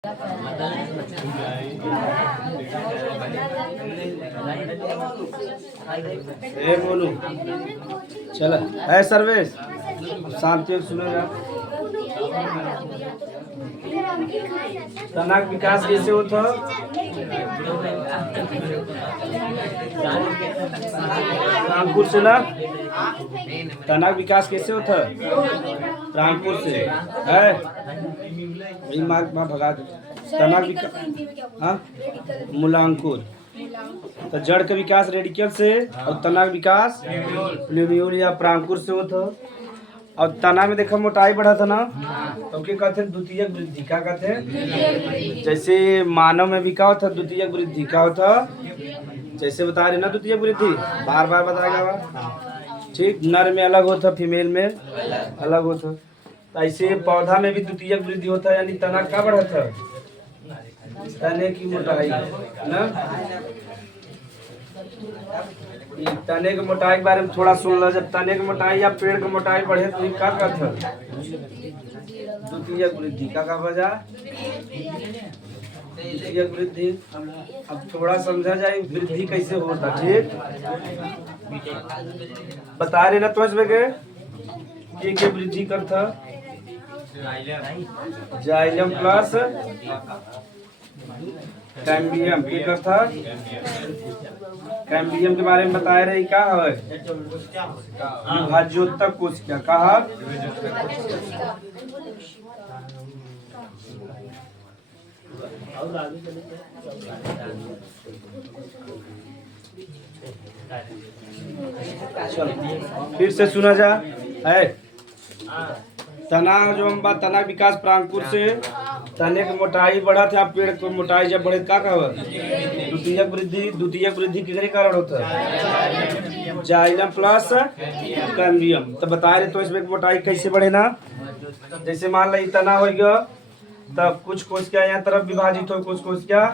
ए मोनू चल है सर्वेश शांति से सुनो यार। तनाक विकास कैसे होता रामपुर से ना? तनाक विकास कैसे होता रामपुर से है माँ भगा दे। तनाक विकास हाँ मूलांकुर तो जड़ का विकास रेडिकल से और तना का विकास न्यूमियोल या प्रांकुर से होता। और तना में देखो मोटाई बढ़ा था ना तो क्या कहते हैं द्वितीयक वृद्धि का कहते हैं। जैसे मानव में भी क्या होता द्वितीयक वृद्धि का होता जैसे बता रहे ना द्वितीयक वृद्धि बार बार बताएगा ठीक। नर में अलग होता फीमेल में अलग होता। तो ऐसे पौधा में भी द्वितीयक वृद्धि होता यानी तना का बढ़ा था तने की मोटाई ना। तने की मोटाई के बारे में थोड़ा सुन लो। जब तने की मोटाई या पेड़ की मोटाई बढ़े तो क्या कहते हैं द्वितीयक वृद्धि का वजह द्वितीयक वृद्धि। अब थोड़ा समझा जाए वृद्धि कैसे होता ठीक बता रहे ना तो इसमें के वृद्धि करता जाइलम प्लस कैम्बियम की करता। कैम्बियम के बारे में बताए रहे क्या है विभाज्योतक कोशिका कहा। चलो फिर से सुना जा है तना जो हम बात तना विकास प्रांकुर से तने की मोटाई बढ़ा था पेड़ की मोटाई जब बढ़े क्या कहा द्वितीयक वृद्धि। द्वितीयक वृद्धि किसके कारण होता है जाइलम प्लस कैम्बियम। तो बता रहे तो इसमें मोटाई कैसे बढ़े ना। जैसे मान लो तना हो गया तब कुछ कोशिका यहाँ तरफ विभाजित हो कुछ कोशिका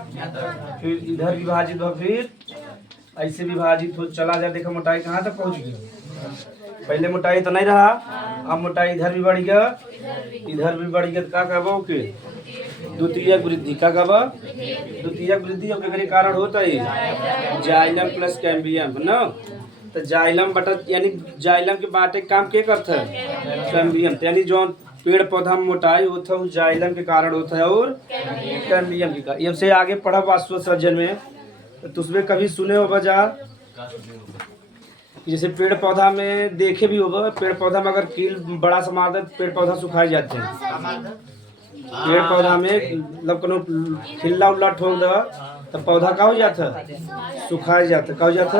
फिर इधर विभाजित हो फिर ऐसे विभाजित हो चला जा। देखो मोटाई कहाँ तक पहुँच गया। पहले मोटाई तो नहीं रहा अब मोटाई इधर भी बढ़ गया इधर भी बढ़ गया। क्या कहबो के द्वितीयक वृद्धि का कहबो द्वितीयक वृद्धि के कारण होता है जाइलम प्लस कैम्बियम ना। तो जाइलम बटा यानी जाइलम के बाटे काम के करता है कैम्बियम यानी जो पेड़ पौधा में मोटाई होता है जाइलम के कारण होता है और कैम्बियम के कारण। से आगे पढ़ा वाष्पोत्सर्जन में तो उसमें कभी सुने हो बजा जैसे पेड़ पौधा में देखे भी होगा पेड़ पौधा में अगर कील बड़ा सा मार दे पेड़ पौधा सुखाए जाते हैं। पेड़ पौधा में मतलब कोनो खिल्ला उल्ला ठोक दे तो पौधा का हो जाता सुखाए जाता का हो जाता।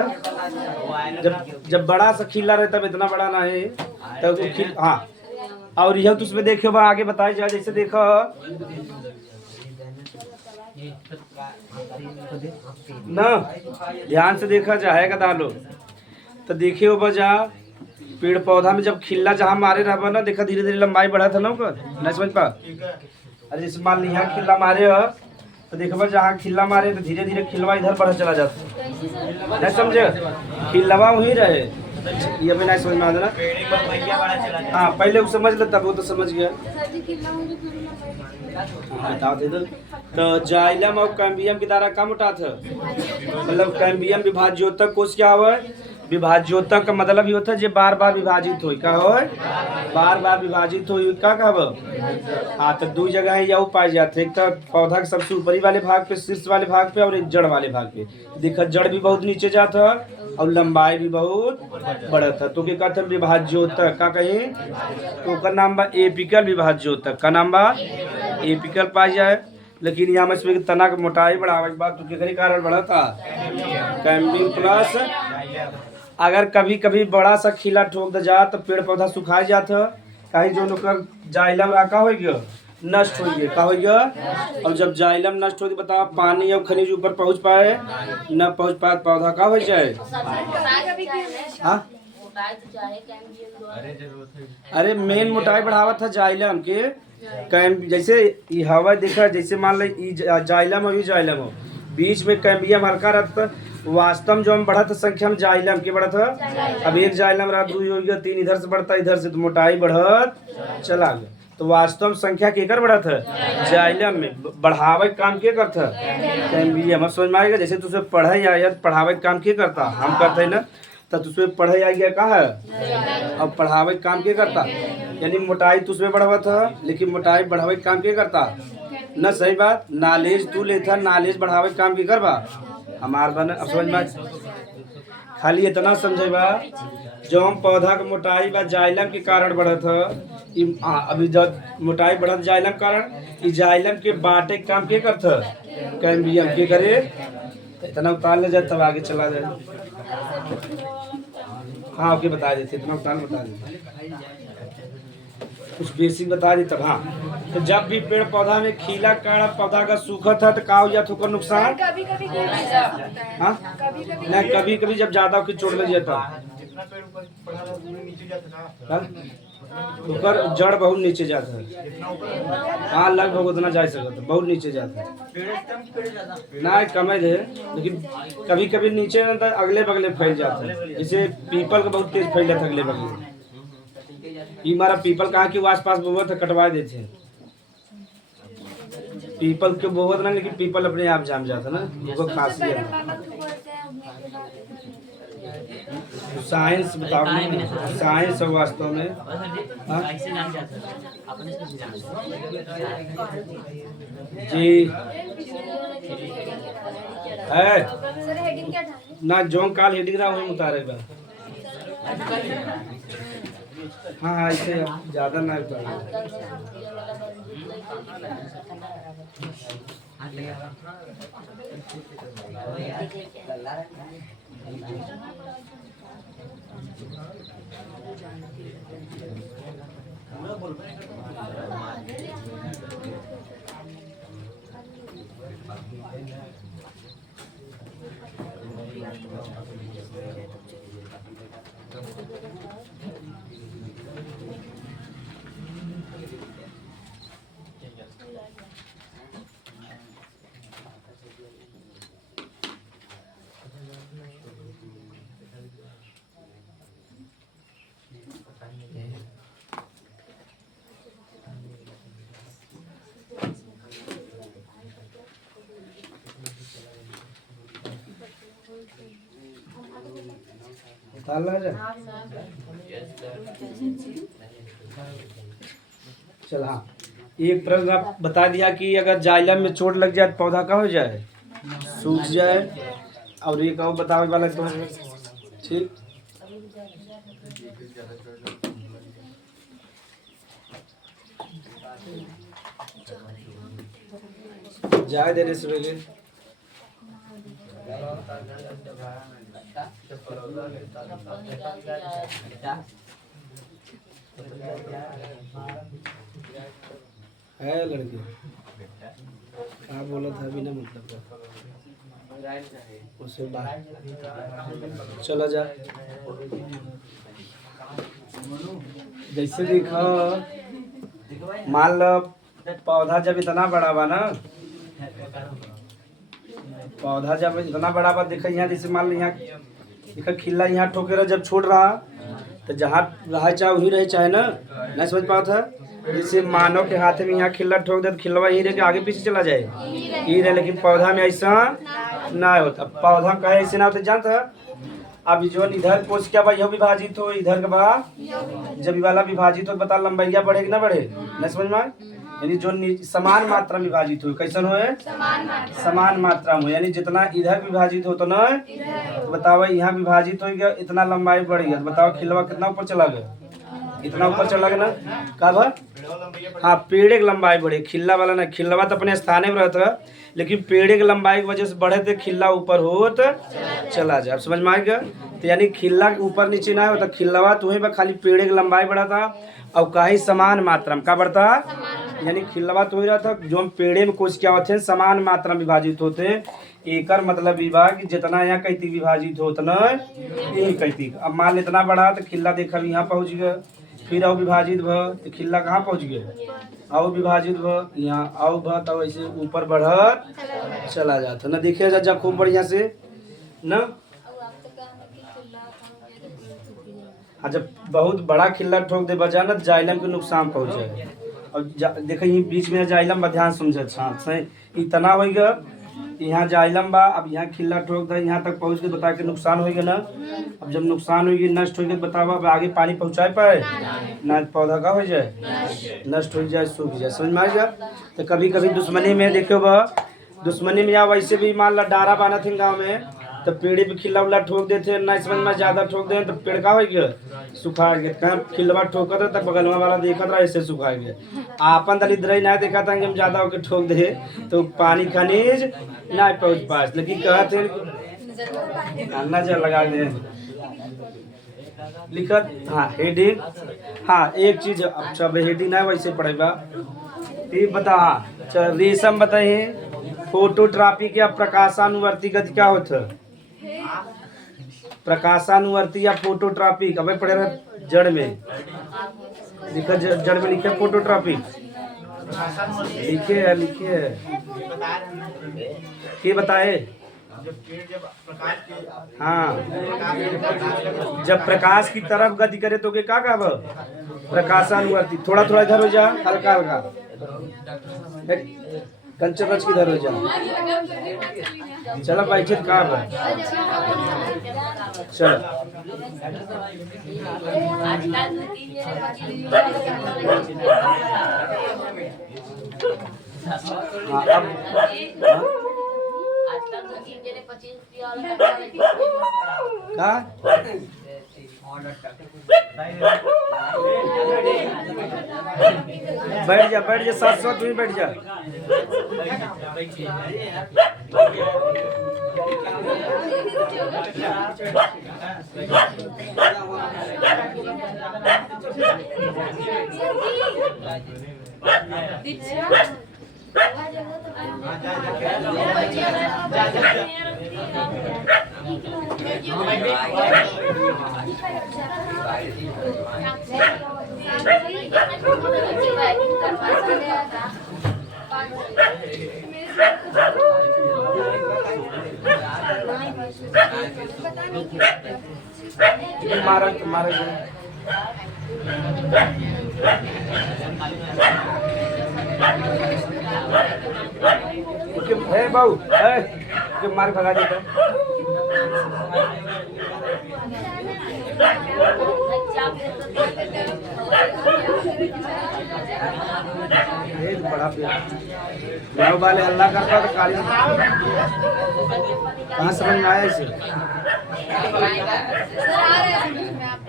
जब बड़ा सा खिल्ला रहता है इतना बड़ा ना है तब तो खिल हाँ। और यह तो उसमें देखे होगा आगे बताया जाए जैसे देखो ना ध्यान से देखा जाएगा दालो तो देखे हो बजा पेड़ पौधा में जब खिल्ला जहाँ मारे रहा ना देखा धीरे धीरे लंबाई बढ़ा था ना नहीं समझ पा। अरे जैसे मान ली यहाँ खिल्ला मारे हो तो देखो जहाँ खिल्ला मारे तो धीरे धीरे खिलवा इधर बढ़ा चला जाता नहीं समझे खिलवा वहीं रहे ये भी नहीं समझ में आता ना। हाँ पहले वो समझ लेता वो तो समझ गया। बता दे तो जाइलम और कैम्बियम की द्वारा कम उठा था मतलब कैम्बियम विभाज्योतक कोश क्या हुआ विभाज्योतक का मतलब ये होता है जो बार बार विभाजित हो क्या हो बार बार विभाजित हो क्या कहा। हाँ तो दो जगह है यह पाए जाते एक तो पौधा के सबसे ऊपरी वाले भाग पे शीर्ष वाले भाग पे और एक जड़ वाले भाग पे। देखा जड़ भी बहुत नीचे जाता और लंबाई भी बहुत बड़ा था तो क्या कहते हैं विभाज्योतक का कहीं तो का नाम बा एपिकल विभाज्योतक का नाम बा एपिकल पाई जाए। लेकिन यहाँ में तना की मोटाई बढ़ावे के बाद तो के कारण बढ़ा था कैम्बियम प्लस। अगर कभी कभी बड़ा सा खिला ठोक दे जा तो पेड़ पौधा सुखाए जाता कहीं जो नकर जाइलम रखा हो गया नष्ट हो गया का हो गया। और जब जाइलम नष्ट हो गया बता पानी और खनिज ऊपर पहुंच पाए न पहुंच पाए पौधा का हो जाए। हाँ अरे मेन मोटाई बढ़ावा था जाइलम के जैसे हवा देखा जैसे मान लो जाइलम हो जाइलम हो बीच में कैम्बियम हल्का रहता वास्तव में जो हम बढ़त संख्या में जाइलम के बढ़त अब एक जाइलम रहा दो हो गया तीन इधर से बढ़ता इधर से तो मोटाई बढ़त चला गया। तो वास्तव में संख्या केकर बढ़त है? जाइलम में बढ़ावे काम के करता है? कैम्बियम। अब समझ में आएगा। जैसे तुझे पढ़ाई आया पढ़ावे काम के करता हम करते हैं ना, तो तुझे पढ़ाई आ गया कहाँ है? अब पढ़ावे काम के करता, यानी मोटाई तुझमें बढ़ावत है, लेकिन मोटाई बढ़ावे काम के करता न। सही बात। नॉलेज तू लेता, नॉलेज बढ़ावे काम की करबा हमार बन। अब समझ में खाली इतना समझेबा, जो हम पौधा के मोटाई बा जाइलम के कारण बढ़त है। अभी जब मोटाई बढ़त जाइलम कारण, ई जाइलम के बांटे काम के करत है? कैम्बियम के करे। इतना उतार ले जाए तब आगे चला जाए। हाँ ओके बता देते, इतना उतार बता देते, कुछ बेसिक बता दी तब। हाँ तो जब भी पेड़ पौधा में खिला काड़ा पौधा का सूखत है तो का हो जाता है नुकसान? हाँ नहीं, कभी कभी जब ज्यादा उसकी चोट लग जाता ऊपर जड़ बहुत नीचे जाता है। हाँ लगभग उतना जा सकता है, बहुत नीचे जाता है ना, कम है लेकिन कभी कभी नीचे अगले बगले फैल जाता है। जैसे पीपल का बहुत तेज फैल जाता है अगले बगले। ये हमारा पीपल कहाँ के आस पास बोवत है, कटवा देते हैं पीपल के बोवत ना, लेकिन पीपल अपने आप जाम जाता ना, वो खासियत है। साइंस बताओ, साइंस है वास्तव में। जी है ना, जो काल हेडिंग रहा वही उतारे बा। हाँ ऐसे ज्यादा ना उतारे। चल हाँ, एक प्रश्न आप बता दिया कि अगर जाइलम में चोट लग जाए तो पौधा का हो जाए? सूख जाए। और एक और बतावे वाला तो ठीक जाए देने से पहले है लड़के क्या बोला था बिना मतलब का उससे बात चला जा। जैसे देखो मान लो पौधा जब इतना बड़ा बा ना, पौधा जब इतना बड़ा बा, देखो यहाँ जैसे मान लो यहाँ देखो खिल्ला यहाँ ठोके रहा, जब छोड़ रहा तो जहाँ रहा चाहे वहीं रहे चाहे ना, नहीं समझ पाता था। जैसे मानव के हाथ में यहाँ खिल्ला ठोक दे तो खिल्लवा यहीं रह के आगे पीछे चला जाए, यही रहे। लेकिन पौधा में ऐसा ना होता। पौधा का ऐसे ना होता जानता। अब जो इधर कोश क्या बा यह विभाजित हो, इधर का बा जब वाला विभाजित हो बता लंबाइया बढ़े कि ना बढ़े? नहीं समझ में? यानी जो समान मात्रा में विभाजित हो, कैसन हो? समान मात्रा में, यानी जितना इधर विभाजित हो तो ना, तो बताओ यहाँ विभाजित हो गया, इतना लंबाई बढ़ गया, तो बताओ खिलवा कितना ऊपर चला गया? इतना ऊपर चला गया ना। कब? हाँ पेड़ की लंबाई बढ़े, खिल्ला वाला ना। खिल्लवा तो अपने स्थाने में रहता है, लेकिन पेड़ की लंबाई की वजह से बढ़े थे खिल्ला ऊपर हो तो चला जाए। अब समझ में आ गया? तो यानी खिल्ला ऊपर नीचे ना होता, खिल्लवा तो वहीं पर खाली पेड़ की लंबाई बढ़ा था और कहीं समान मात्रा में का बढ़ता, यानी खिल्लवा तो ही रहा था। जो हम पेड़े में कुछ क्या होते हैं समान मात्रा में विभाजित होते हैं। एकर मतलब विभाग जितना यहाँ कहती विभाजित होता ना यही कहती। अब मान इतना बड़ा तो खिल्ला देखा यहाँ पहुँच गया, फिर और विभाजित भ तो खिल्ला कहाँ पहुँच गया, और विभाजित भ यहाँ और भ तो ऐसे ऊपर बढ़त चला जाता ना। देखिए जा खूब बढ़िया से ना। हाँ जब बहुत बड़ा खिल्ला ठोक दे बजा ना जाइलम के नुकसान पहुँच जाए। और देखो ये बीच में जाइलम बा, ध्यान समझे हाँ सही इतना हो गया यहाँ जाइलम बा। अब यहाँ खिल्ला ठोक दे, यहाँ तक पहुँच के बता के नुकसान हो गया ना। अब जब नुकसान हो गया नष्ट हो गया बतावा, अब आगे पानी पहुँचाए पाए ना, पौधा का हो जाए नष्ट हो जाए सूख जाए, समझ में आ गया। तो कभी कभी दुश्मनी में देखो वह दुश्मनी में या वैसे भी मान ला डारा बाना थे गाँव में, तो पेड़ पे खिल्ला उल्ला ठोक देते नहीं समझ में ज़्यादा ठोक दे तो पेड़ का हो गया सुखा गया। कहाँ खिलवा ठोका था तब बगल वाला देखा था ऐसे सुखा गया। आपन दलित रही ना देखा था कि हम ज़्यादा होकर ठोक दे तो पानी खनिज ना पहुँच पास, लेकिन कहते नजर लगा दे लिखत हाँ हेडिंग। हाँ एक चीज अब सब हेडिंग ना वैसे पढ़ेगा ठीक बता। हाँ चल रेशम बताइए फोटोट्राफी के प्रकाशानुवर्ती गति क्या होता है? प्रकाशानुवर्ती या फोटोट्राफी अब पढ़े रहे जड़ में लिखा, जड़ में लिखे फोटोट्राफी लिखे के बताए। हाँ जब प्रकाश की तरफ गति करे तो क्या कहा प्रकाशानुवर्ती। थोड़ा थोड़ा इधर हो जा, हल्का हल्का कंचन रच किधर हो जा। चलो बैठे कहाँ पर चलो हाँ बैठ जा साथ साथ तुम बैठ जा। मारा है बाबू जो मार भगा देता बड़ा गाँव वाले हल्ला करता तो काली कहाँ समझ में आया इसे।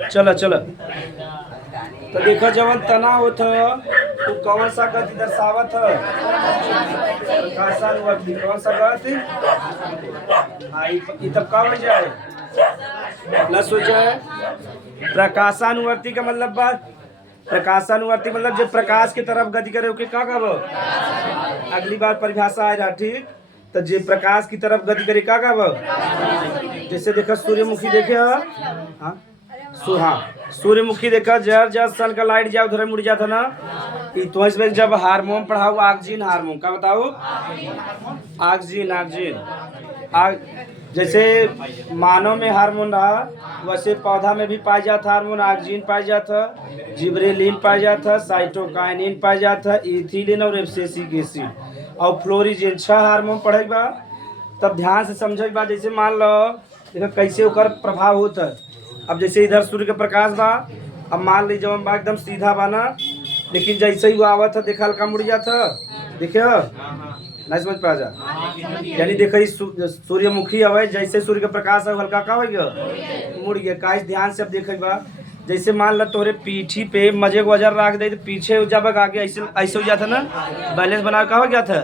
चलो चलो तो देखो जब तना होता तो कौन सा गति दर्शावत है प्रकाशानुवर्ती कौन सा गति तब का हो जाए प्लस हो जाए। प्रकाशानुवर्ती का मतलब बात प्रकाशानुवर्ती मतलब जो प्रकाश की तरफ गति करे ओके क्या कहो अगली बार परिभाषा आएगा ठीक। तो जो प्रकाश की तरफ गति करे क्या कहो जैसे देखो सूर्यमुखी देखे हाँ सूर्यमुखी देखा जर जब सन का लाइट जाओ उधर मुड़ जाता ना तो इसमें जब हार्मोन पढ़ाओ ऑक्सीजन हार्मोन का बताओ ऑक्सीजन जैसे मानव में हार्मोन रहा वैसे पौधा में भी पाया जाता हार्मोन ऑक्सीजन पाया जाता जिब्रेलिन पाया जाता साइटोकाइनिन पाया जाता इथिलीन और एब्सिसिक एसिड और फ्लोरिजिन 6 हार्मोन पढ़ेगा। तब ध्यान से समझेगा जैसे मान लो देखो कैसे ओकर प्रभाव होता है। अब जैसे इधर सूर्य का प्रकाश बा अब मान लीजिए जब एकदम सीधा बाना लेकिन जैसे ही वो आवत है देखा हल्का मुड़ जाता देखे नहीं समझ पा जा यानी देखो सूर्यमुखी हवे जैसे सूर्य का प्रकाश है हल्का का हो गया मुड़ गया का ध्यान से अब देखेगा जैसे मान लो तोरे पीठी पे मजे को वजर रख दे तो पीछे जब आगे ऐसे ऐसे हो जाता ना बैलेंस बना का हो गया था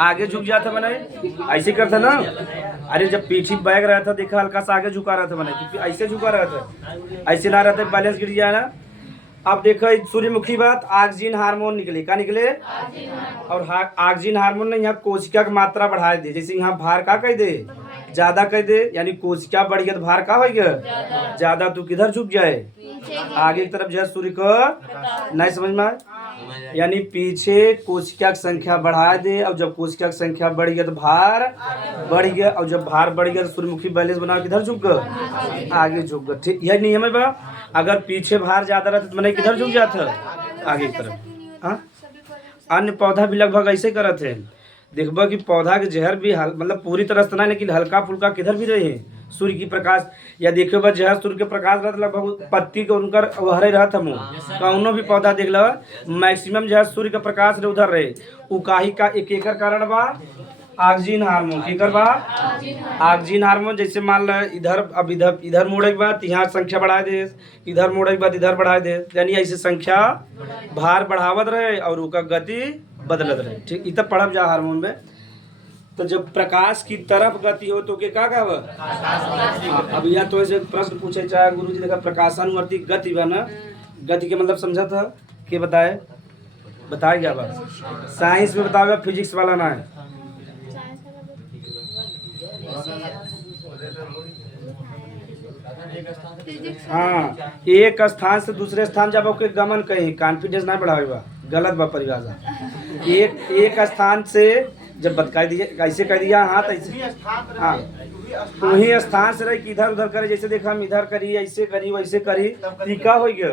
आगे झुक जाता मैंने ऐसे करता ना। अरे जब पीठी बैग रहा था देखा हल्का सा आगे झुका रहा था मैंने ऐसे झुका रहा था ऐसे ना रहता बैलेंस गिर जाए ना। अब देखो सूर्यमुखी बात ऑक्सीजन हार्मोन निकले क्या निकले और ऑक्सीजन हार्मोन ने यहाँ कोशिका की मात्रा बढ़ा दे जैसे यहाँ भार का कह दे ज्यादा कह दे यानी कोशिका बढ़ गया तो भार का हो गया ज्यादा तो किधर झुक जाए आगे की तरफ जो है सूर्य को नहीं समझ में यानी पीछे कोशिका की संख्या बढ़ा दे। और जब कोशिका की संख्या बढ़ गया तो भार बढ़ गया और जब भार बढ़ गया तो सूर्यमुखी बैलेंस बना किधर झुक गया आगे झुक गया ठीक यही नियम है बा। अगर पीछे भार ज्यादा रहता तो मैंने किधर झुक जाता आगे की तरफ हाँ अन्य पौधा भी लगभग ऐसे करत है। देखबा कि पौधा के जहर भी मतलब पूरी तरह से नहीं, लेकिन हल्का फुल्का किधर भी रहे सूर्य की प्रकाश, या देखे बा जहर सूर्य के प्रकाश रहता लगभग पत्ती के उनकर वहरे रहत हम कौनो भी पौधा देख लो मैक्सिमम जहर सूर्य के प्रकाश रहे उधर रहे। उ काही का एक एकर कारण बा ऑक्सीजन हार्मोन की कर बा ऑक्सीजन हार्मोन। जैसे मान ल इधर अब इधर मोड़े के बाद यहाँ संख्या बढ़ा दे, इधर मोड़े के बाद इधर बढ़ा दे, यानी ऐसे संख्या भार बढ़ावत रहे और उसका गति बदलत रहे। ठीक इत पढ़ब जा हार्मोन में। तो जब प्रकाश की तरफ गति हो तो के का कहब। अब यह तो ऐसे प्रश्न पूछे चाहे गुरु जी देखा प्रकाशानुवर्ती गति बा ना, गति के मतलब समझा था के बताए क्या बात साइंस में बताओ, फिजिक्स वाला ना है। हाँ, एक स्थान से दूसरे स्थान जब ओके गमन कहीं कॉन्फिडेंस ना बढ़ावेगा, गलत बा परिभाषा। एक स्थान से जब बतका दिया कैसे कह दिया, हाँ तो ऐसे हाँ वही स्थान से रही कि इधर उधर करे, जैसे देखा हम इधर करी ऐसे करी वैसे करी टीका हो गया।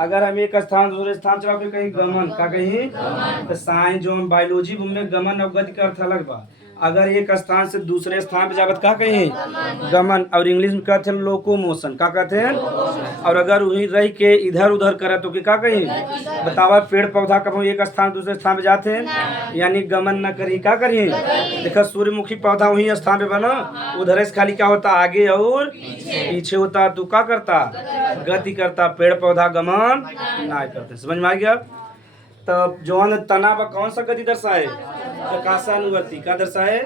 अगर हम एक स्थान दूसरे स्थान चला के कहीं गमन का कहीं तो साइंस जो बायोलॉजी में गमन और गति का अर्थ अलग बा। अगर एक स्थान से दूसरे स्थान पे जावत का कहीं गमन, और इंग्लिश में कहते हैं लोकोमोशन, का कहते हैं। और अगर वही रह के इधर उधर करे तो क्या कहीं बतावा, पेड़ पौधा कब एक स्थान दूसरे स्थान पे जाते हैं यानी गमन न करी, क्या करी। देखा सूर्यमुखी पौधा वही स्थान पे बना, उधर से खाली क्या होता आगे और पीछे होता, तू क्या करता गति करता, पेड़ पौधा गमन ना करते। समझ में आ गया। तब जौन तना बा कौन सा गति दर्शाए, प्रकाशानुवर्ती का दर्शाए,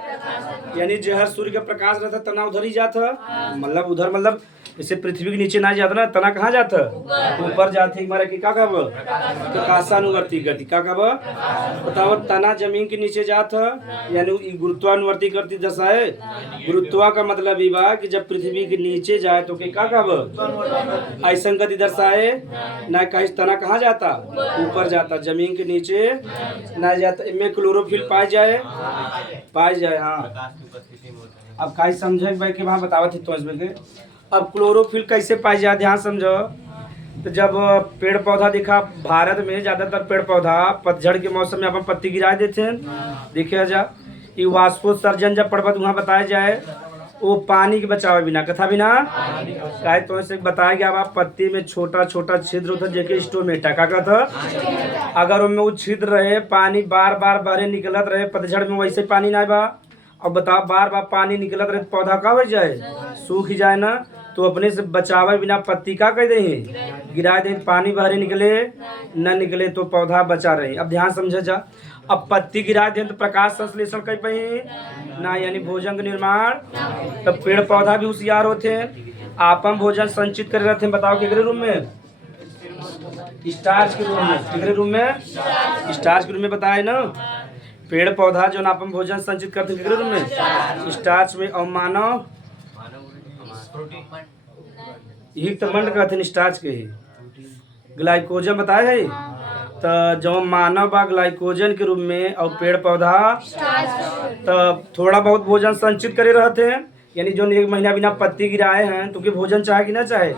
यानी जहर सूर्य का प्रकाश रहता तना उधर ही जाता, मतलब उधर मतलब जैसे पृथ्वी के नीचे ना जाता ना, तना कहाँ जाता ऊपर जाते हमारा की का कहब प्रकाशानुवर्ती गति का कहब। बताओ तना जमीन के नीचे जाता यानी गुरुत्वानुवर्ती गति दर्शाए। गुरुत्वा का मतलब ये बा कि जब पृथ्वी के नीचे जाए तो क्या कहब ऐसा गति दर्शाए ना, कहीं तना कहाँ जाता ऊपर जाता, जमीन के नीचे ना जाता। इनमें क्लोरोफिल पाए जाए हाँ। अब कहीं समझे भाई के वहाँ बतावत थी तो इसमें के अब क्लोरोफिल कैसे पाई जाए ध्यान समझो। तो जब पेड़ पौधा देखा भारत में ज्यादातर पेड़ पौधा पतझड़ के मौसम में अपन पत्ती गिरा देते हैं। देखिए जा ये वाष्पोत्सर्जन जब पर्वत वहाँ बताया जाए वो पानी के बचाव बिना कथा बिना काहे तो ऐसे बताया गया बा पत्ती में छोटा छोटा छिद्र होता जेके स्टोमेटा का कहता। अगर उनमें वो छिद्र रहे पानी बार बार बाहर निकलत रहे, पतझड़ में वैसे पानी ना बा। अब बताओ बार बार पानी निकलत रहे पौधा का हो जाए सूख जाए ना, तो अपने से बचावे बिना पत्ती का कह दे गिरा दे, पानी बाहर निकले न निकले तो पौधा बचा रहे। अब ध्यान समझे जा, अब पत्ती गिरा दे तो प्रकाश संश्लेषण कर पाई ना, यानी भोजन का निर्माण। तब पेड़ पौधा भी होशियार होते हैं, आपन भोजन संचित कर रहते हैं। बताओ कितने रूम में स्टार्च के रूम में, कितने रूम में स्टार्च के रूम में बताए ना। पेड़ पौधा जो आपन भोजन संचित करते हैं कितने रूम में स्टार्च में, और मानव यही तो मंड कहते हैं स्टार्च के ही ग्लाइकोजन बताए है। तो जब मानव बा ग्लाइकोजन के रूप में और पेड़ पौधा तब थोड़ा बहुत भोजन संचित करे रहते हैं, यानी जो एक महीना बिना पत्ती गिराए हैं तो कि भोजन चाहे कि ना चाहे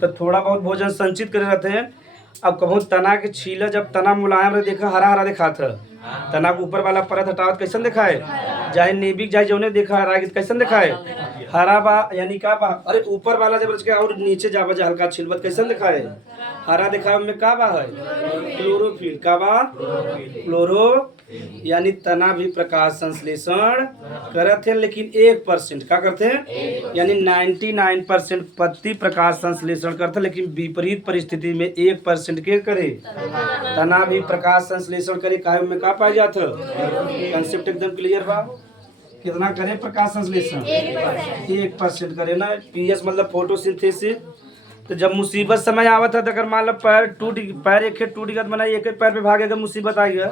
तो थोड़ा बहुत भोजन संचित करे रहते हैं। अब कहूँ तना के छीला जब तना मुलायम रहे देखा हरा हरा दिखा था, तना के ऊपर वाला परत हटावत कैसन दिखाए, चाहे नेबिक जाए जौने देखा हरा कैसन दिखाए हरा बा, यानी का बा अरे ऊपर वाला जब रच के और नीचे जावा जा हल्का छिलबत कैसन दिखाए हरा दिखाए में का बा है क्लोरोफिल का बा क्लोरो, यानी तना भी प्रकाश संश्लेषण करते हैं लेकिन 1% का करते हैं, यानी 99% पत्ती प्रकाश संश्लेषण करते हैं लेकिन विपरीत परिस्थिति में 1% के करे तना भी प्रकाश संश्लेषण करे। काहे में का पाया जाता कंसेप्ट एकदम क्लियर बा। कितना करे प्रकाश संश्लेषण 1% करे ना। पीएस मतलब फोटोसिंथेसिस। तो जब मुसीबत समय आवत है तो अगर मान लो पैर एक टूट गया तो एक पैर पे भागेगा मुसीबत आएगा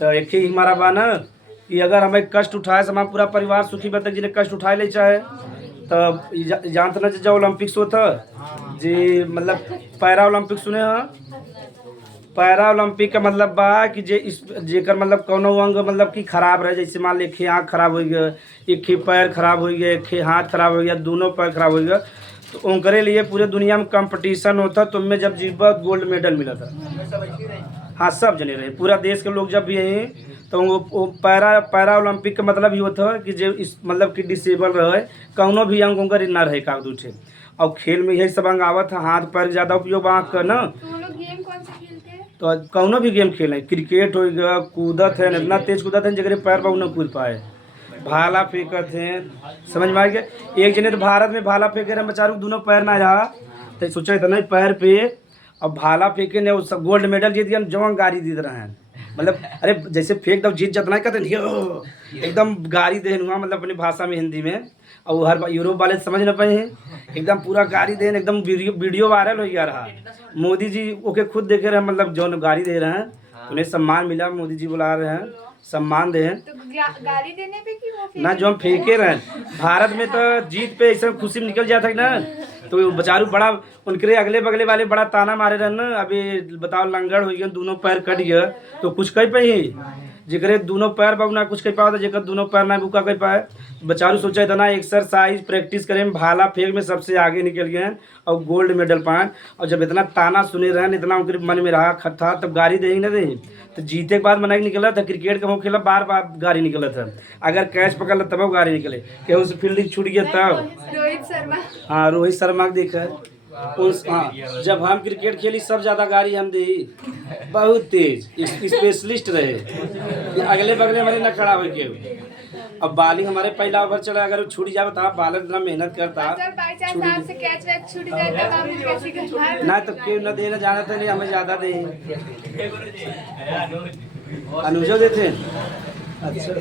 तो एक ही हमारा बा ना कि अगर हमें कष्ट उठाए हमारा पूरा परिवार सुखी बता जिन्हें कष्ट उठाए ले चाहे तो जानते ना जो ओलंपिक्स होता जी, मतलब पैरा ओलंपिक सुने हैं। पैरा ओलंपिक का मतलब बा कि जेकर मतलब कोनो अंग मतलब कि खराब रहे, जैसे मान ली एक आँख खराब हो गया, एक ही पैर खराब हो गया, एक ही हाथ खराब हो गया, दोनों पैर खराब हो गया, तो उनके लिए पूरे दुनिया में कंपटीशन होता तो उनमें जब जीवा गोल्ड मेडल मिला था। हाँ सब जने रहे, पूरा देश के लोग जब भी यहीं तो वो पैरा ओलंपिक का मतलब ही होता है कि जो इस मतलब कि डिसेबल रहे, कौनो भी अंग उनकर ना रहे कागज उठे। और खेल में यही सब अंग आवत है, हाथ पैर ज़्यादा उपयोग आँख का ना। तो वो लोग गेम कौन सा खेलते हैं? तो कौनो भी गेम खेलें, क्रिकेट हो गया, कूदत है, इतना तेज कूदत है जगह पैर पर न कूद पाए, भाला फेंकत हैं, समझ में आ गया। एक जने तो भारत में भाला फेंके रहे बेचारू दोनों पैर ना रहा, तो सोचा इतना ही पैर पे अब भाला फेंके ने वो सब गोल्ड मेडल जीत गया, जवान गाड़ी दे रहे हैं, मतलब अरे जैसे फेंक दो जीत जितना ही कहते हैं एकदम गाड़ी दे हुआ, मतलब अपनी भाषा में हिंदी में। और वो हर यूरोप वाले समझ न पाए हैं, एकदम पूरा गाड़ी दे, एकदम वीडियो वायरल हो गया रहा। मोदी जी ओके खुद देखे रहे, मतलब जो गाड़ी दे रहे हैं उन्हें सम्मान मिला, मोदी जी बुला रहे हैं सम्मान दे। तो गाड़ी देने पे कि वो ना जो हम फेंके रहे भारत में तो जीत पे ऐसा खुशी में निकल जाता है ना, तो बेचारू बड़ा उनके अगले बगले वाले बड़ा ताना मारे रहे ना। अभी बताओ लंगड़ हो गया, दोनों पैर कट गया तो कुछ कह पाई, जिकरे दोनों पैर बाबू ना कुछ कह पाओ, जेकर दोनों पैर ना बुका कह पाए। बेचारू सोचा इतना एक्सरसाइज प्रैक्टिस करें, भाला फेंक में सबसे आगे निकल गए और गोल्ड मेडल पाए। और जब इतना ताना सुने रहे, इतना उनके मन में रहा खट्टा, तब गाड़ी दे ही ना दे। तो जीते के बाद मना निकला था, क्रिकेट का वो खेला बार बार गाड़ी निकला था, अगर कैच पकड़ लो तब वो गाड़ी निकले, कि उस फील्डिंग छूट गया तब। रोहित शर्मा। हाँ रोहित शर्मा को देखा उस, हाँ जब हम क्रिकेट खेली सब ज़्यादा गाड़ी हम दी, बहुत तेज स्पेशलिस्ट रहे, अगले बगले हमारे न खड़ा हो गए। अब बॉलिंग हमारे पहला ओवर चला, अगर छूट जाए था, बॉलर इतना मेहनत करता से कैच वैच छूट जाए तब आप कैसे करना? ना तो क्यों न देना जाना था, नहीं हमें ज़्यादा दे अनुजो देते। अच्छा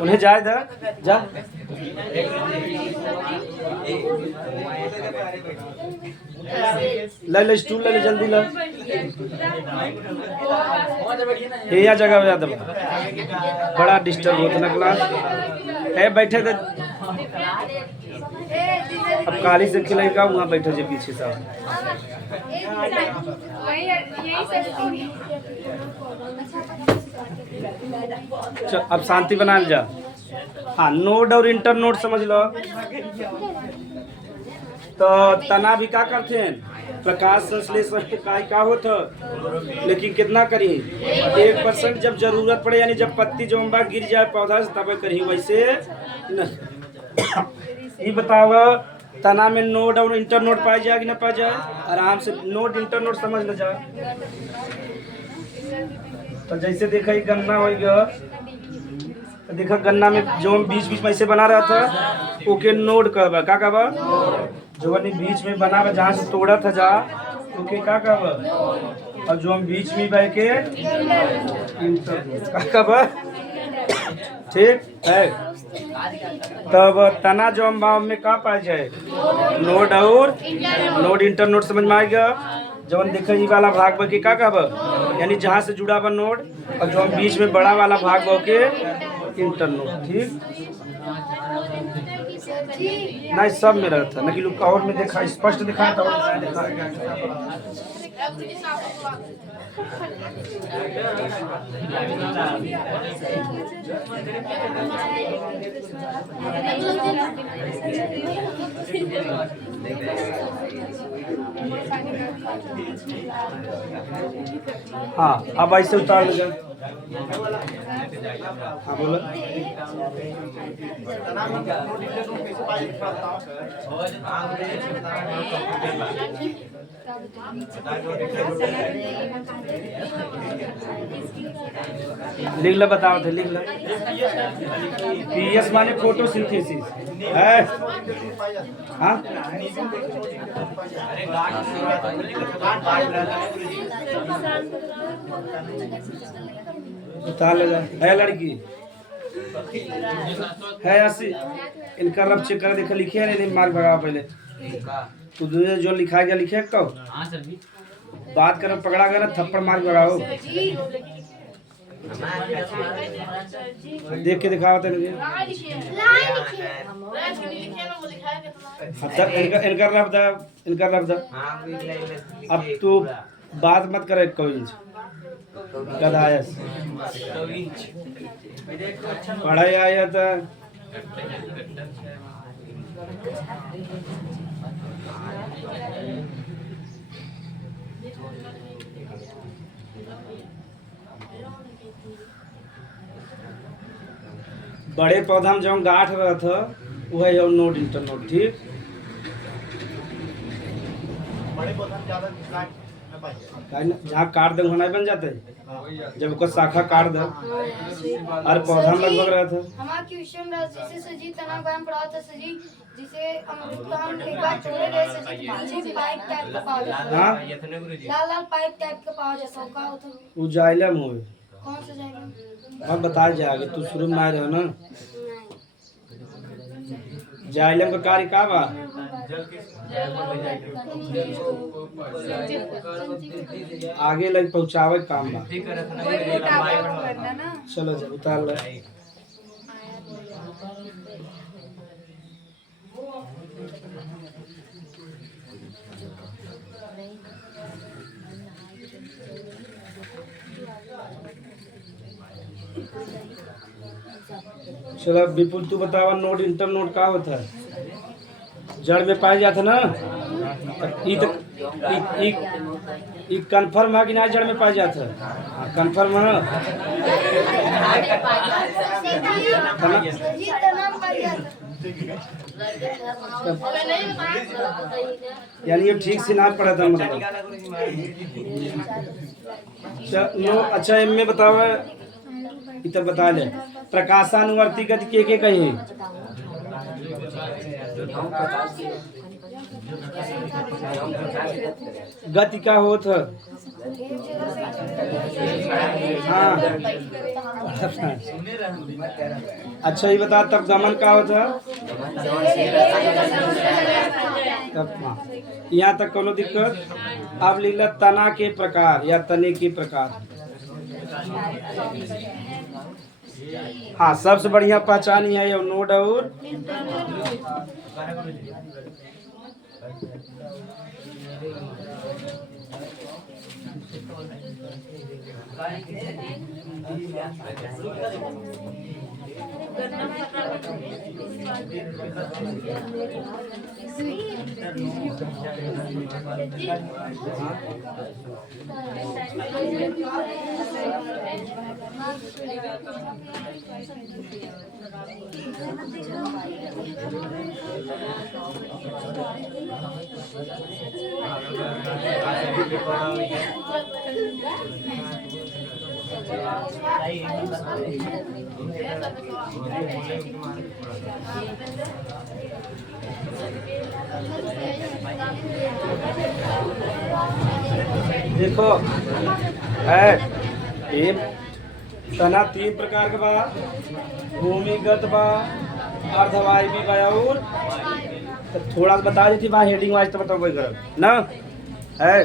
उन्हें जाए था जा ले ले स्टूल ले ले जल्दी ला, ये या जगह पे जाता बड़ा डिस्टर्ब होता ना क्लास है, बैठे थे अब काली से खिलाएगा वहाँ बैठे जो पीछे साहब। अब शांति बना जा। हाँ नोड और इंटर नोड समझ लो। तो तना भी क्या करते हैं, प्रकाश संश्लेषण का होता, लेकिन कितना करी 1% जब जरूरत पड़े, यानी जब पत्ती जो गिर जाए पौधा से तब करी, वैसे ये बताओ तना में नोड और इंटर नोड पाई जाए कि ना पाई जाए, आराम से नोड इंटर नोड समझ न जाए। तो जैसे देखा ये गन्ना हो गया, तो देखा गन्ना में जो बीच बीच में ऐसे बना रहा था ओके नोड कहबा, का कहबा जो बीच में बना हुआ जहाँ से तोड़ा था जा ओके का कहबा, और जो हम बीच में बह के का कहबा, ठीक है। तब तना जो हम में का पाया जाए, नोड और नोड इंटर नोड समझ में आ गया। जब देखा ये वाला भाग के का कहबा, यानी जहाँ से जुड़ा हुआ नोड, और जो हम बीच में बड़ा वाला भाग के इंटर नोड, ठीक नहीं सब में रहता था ना कि लोग और में देखा स्पष्ट दिखा था और देखा। हाँ अब ऐसे उतार लीजिए। हाँ बोलो। लिख लो, बताओ थे लिख लो। पीएस माने फोटोसिंथेसिस है। हाँ बता लगा है लड़की है ऐसी, इनका रब चेक कर देखा लिखे है नहीं, मार्क भगा पहले तो जो लिखा गया लिखे तो बात कर पकड़ा गया ना थप्पड़ मार भगाओ, देख के दिखाओ तो इनका रब दा, इनका रब दा। अब तू बात मत करे कोई गधायस पढ़ाई आया था बड़े पौधा में जब गांठ रहत ह वह है नोट इंटर नोट। ठीक, बड़े पौधा में ज्यादा काट न पाए। जहाँ काट दे वहाँ नहीं बन जाते, जब उसको शाखा काट दे हर पौधा में लगभग रहता है। हमारा क्वेश्चन रहा जैसे सजी तना बयान पढ़ा था सजी, जिसे अमरूद का हम एक बार तोड़े गए सजी, पीछे पाइप टाइप का पाव जाता हाँ, लाल लाल पाइप टाइप का पाव जैसा का होता। वो जाइलम हो। कौन सा जाएगा? अब बताया जाएगा, तू शुरू में आए रहो ना। जाइलम का कार्य का बा? आगे लग पहुँचावे काम बा। चलो जा उतार लो। चलो विपुल तू बतावा नोट इंटर नोट का होता है? जड़ में पाया जाता ना, ई कन्फर्म है कि नहीं जड़ में पाया जाता है? कन्फर्म है ना? सजी तना पाई जाता। यानी ये ठीक से ना पढ़ा था मतलब। नो अच्छा इनमें बतावा, इधर बता ले प्रकाशानुवर्ती गति के कहीं गति का होत है? हाँ अच्छा ये बता तब गमन का होता है? तब हाँ। यहाँ तक कोनो दिक्कत? अब लिख ला तना के प्रकार या तने के प्रकार। हाँ सबसे बढ़िया पहचान है ये नोड और देखो है ये तना तीन प्रकार का बा, भूमिगत बा, अर्धवायवी बा और तो थोड़ा सा बता देती बा हेडिंग वाइज तो बताओ कर ना है।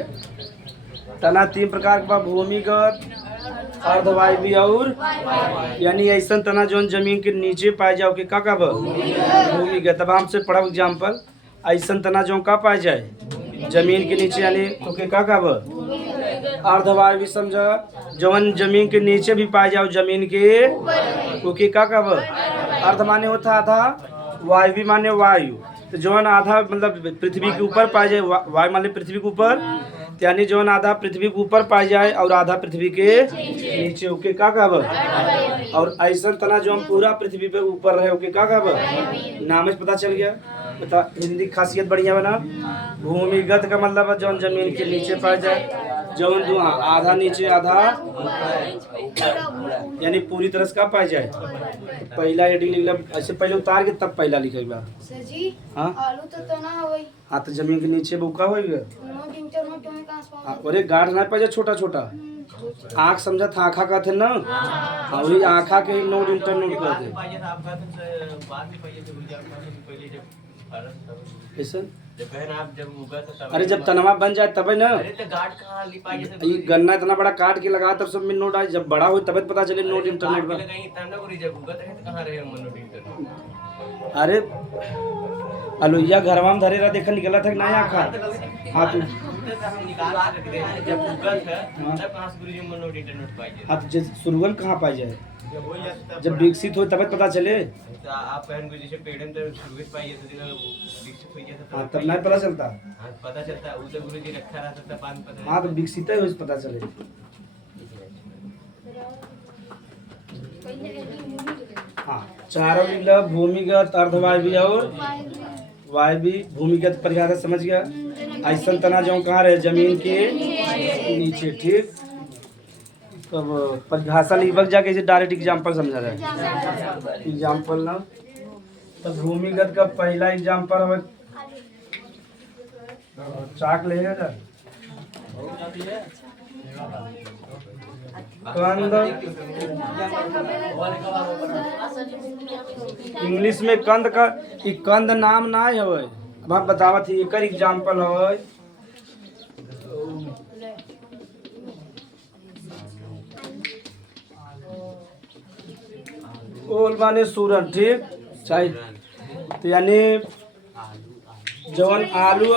तना तीन प्रकार का बा, भूमिगत, अर्धवायवी और यानी ऐसा तना जो जमीन के नीचे पाए जाओ के का बा भूमिगत। अब हमसे पढ़ब एग्जाम्पल, ऐसा तना जो का पाए जाए जमीन के नीचे यानी तो के का बा अर्धवायवी समझा, जवन जमीन के नीचे भी पाए जाओ जमीन के ओके का बा अर्ध माने होता आधा, वायवी माने वायु। तो जवन आधा मतलब पृथ्वी के ऊपर पाए जाए, वायु माने पृथ्वी के ऊपर, यानी जवन आधा पृथ्वी के ऊपर पाए जाए और आधा पृथ्वी के नीचे ओके का बा। और ऐसा तना जो हम पूरा पृथ्वी पे ऊपर रहे ओके का बा नाम से पता चल गया। बता हिंदी खासियत बढ़िया बना। भूमिगत का मतलब जौन जमीन के नीचे पाए जाए, जौन दो आधा नीचे आधा यानी पूरी तरह से का पाए जाए। पहला हेडिंग लिखला ऐसे पहले उतार के तब पहला लिखेगा। सजी हाँ आलू तो तना हवई हाँ तो जमीन के नीचे बुका होएगा। नोट इंटर नोट में कहां से हाँ और एक गाढ़ ना पाए जाए छोटा छोटा आँख समझा था आँखा का थे ना, और ये आँखा के ही नोट इंटर नोट कर दे ऐसा। अरे जब तनवा बन जाए तब ना, ये गन्ना इतना बड़ा काट के लगा तब सब में नोट आए, जब बड़ा हो तब पता चले नोट इंटरनेट पर। अरे अलुइया घरवा में धरे रहा देखा निकला था ना आँखा। हाँ तो हाँ तो शुरुआत कहाँ पाई जाए हो जाता जब विकसित हो तब पता चले। आप बहन को जैसे पेड़ में शुरुआत पाइए तो देखा विकसित हुई जैसा हाँ तब नहीं पता चलता। हाँ पता चलता है उधर गुरु जी रखा रहता था पान पता हाँ तो विकसित है उस पता चले। हाँ चारों विकल्प भूमिगत, अर्धवायवीय और वायवीय। भूमिगत परिभाषा समझ गया। ऐसा तना जो कहाँ रहे जमीन के नीचे, ठीक। तब परिभाषा लिखक जाके डायरेक्ट एग्जाम्पल समझा जाए। एग्जाम्पल ना तो भूमिगत का पहला एग्जाम्पल है चाक लेगा जा कंद। इंग्लिश में कंद का कंद नाम ना है। अब हम बतावत ही एक एग्जाम्पल है। ओल माने सूरन, ठीक। चाहे तो यानी जवन आलू,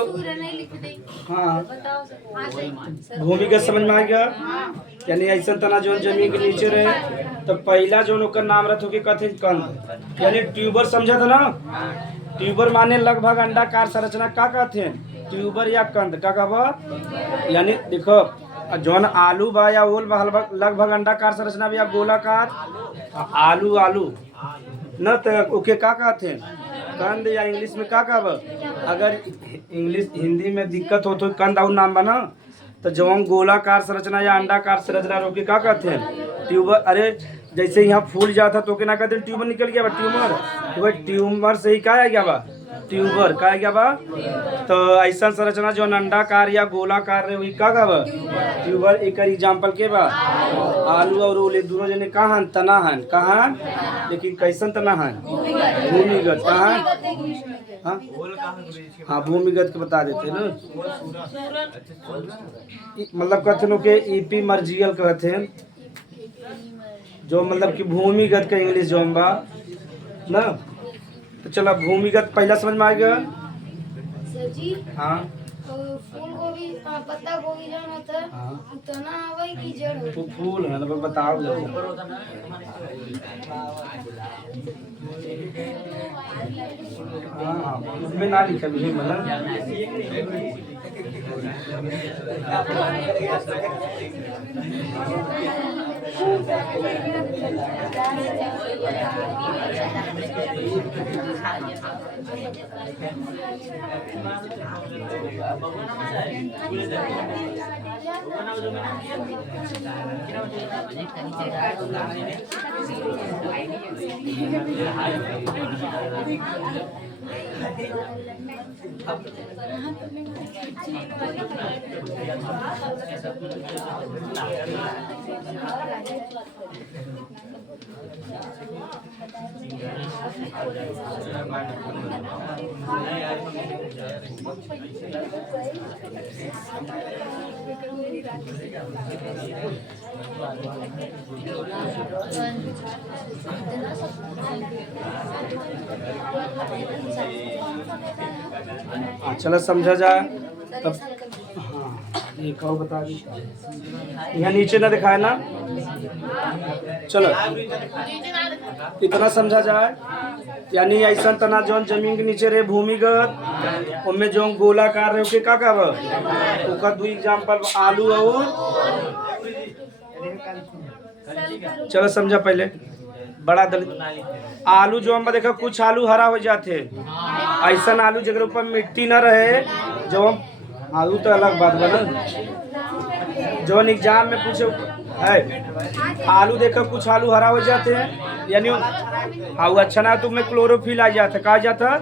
हाँ भूमिगत समझ में आ गया। यानी ऐसा तना जो जमीन के नीचे रहे तो पहला जो ओकर नाम रहता के कहते कंद। यानी ट्यूबर समझा था ना। ट्यूबर माने लगभग अंडाकार संरचना का कहते हैं ट्यूबर या कंद का कहबा। यानी देखो जौन आलू बा या ओल बा लगभग अंडाकार संरचना या गोलाकार आलू न तो ओके का कहते हैं कंद या इंग्लिश में का कहबा। अगर इंग्लिश हिंदी में दिक्कत हो तो कंद और नाम बना तो जौन गोलाकार संरचना या अंडाकार संरचना रोके का कहते हैं ट्यूबर। अरे जैसे यहाँ फूल जाता तो क्या कहते हैं ट्यूबर निकल गया बा ट्यूमर। तो ट्यूमर से ही क्या आ गया बा ट्यूबर का आ गया बा। तो ऐसा संरचना जो अंडाकार या गोलाकार रहे वही का बा ट्यूबर। एक एग्जाम्पल के बा आलू और ओले दोनों जने कहाँ तना हन कहाँ लेकिन कैसन तना हन भूमिगत कहाँ। हाँ हाँ भूमिगत के बता देते ना। मतलब कहते के ईपी मर्जियल कहते हैं जो मतलब कि भूमिगत का इंग्लिश जो बा ना। तो चलो भूमिगत पहला समझ में आ गया। सर जी हाँ फूल गोभी पत्ता गोभी जो होता है हाँ तना आवे की जड़ हो। तो फूल है ना बताओ जल्दी। हाँ उसमें ना लिखा भी मतलब चलो समझा जाए तब। हाँ एक और बता दी यहाँ नीचे ना दिखाए ना। चलो इतना समझा जाए। यानी ऐसा तना जौन जमीन के नीचे रहे भूमिगत उनमें जो गोलाकार रहे ओके का कहबा ओका दो एग्जांपल आलू और। चलो समझा पहले बड़ा दलित आलू जो हम देखा कुछ आलू हरा हो जाते ऐसा आलू जगह ऊपर मिट्टी न रहे जो आलू तो अलग बात बना। जो एग्जाम में पूछे है आलू देखा कुछ आलू हरा हो जाते हैं यानी अच्छा ना तो में क्लोरोफिल आ जाता कहा जाता।